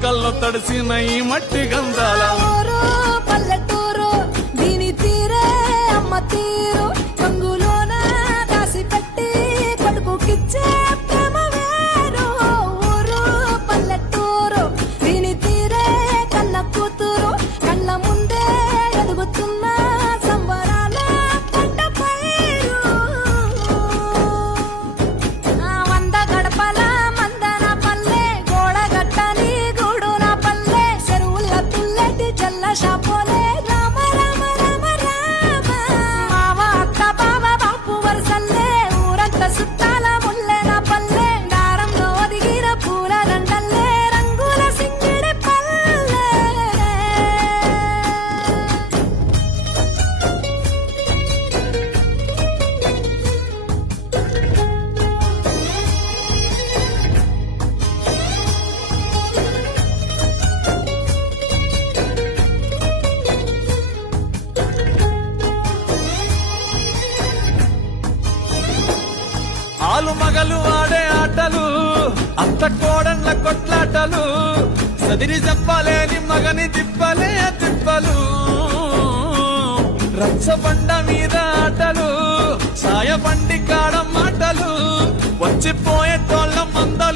చుక్కల్లో తడిసిన ఈ మట్టి గంధాల ఊరు పల్లెటూరు దీని తీరే అమ్మ తీరు రంగులోన దాసి పెట్టి కొడుకుకిచ్చే ప్రేమ వేరు ఊరు పల్లెటూరు దీని తీరే కన్న కూతురు కళ్ళ ముందే ఎదుగుతున్న సంబరాల పంట పైరు వంద గడపల మందన పల్లె గోడగట్టని గూడు నా పల్లె చెరువుల తుల్లటి జల్ల షాపోలే రామ రామ రామ రామ మావ అత్త బావ బాపు వరసల్లే ఊరంత సుట్టాల ముల్లె నా పల్లె దారంలో ఒదిగిన పూల దండల్లే రంగుల సింగిడి పల్లె ఆలు మగలు ఆడే ఆటలు అత్త కోడన్ల కొట్లాటలు సదిరి చెప్పలేని మగని తిప్పలే తిప్పలు రచ్చబండ మీద ఆటలు సాయబండి కాడ మాటలు వచ్చిపోయేటోళ్ళ మందలు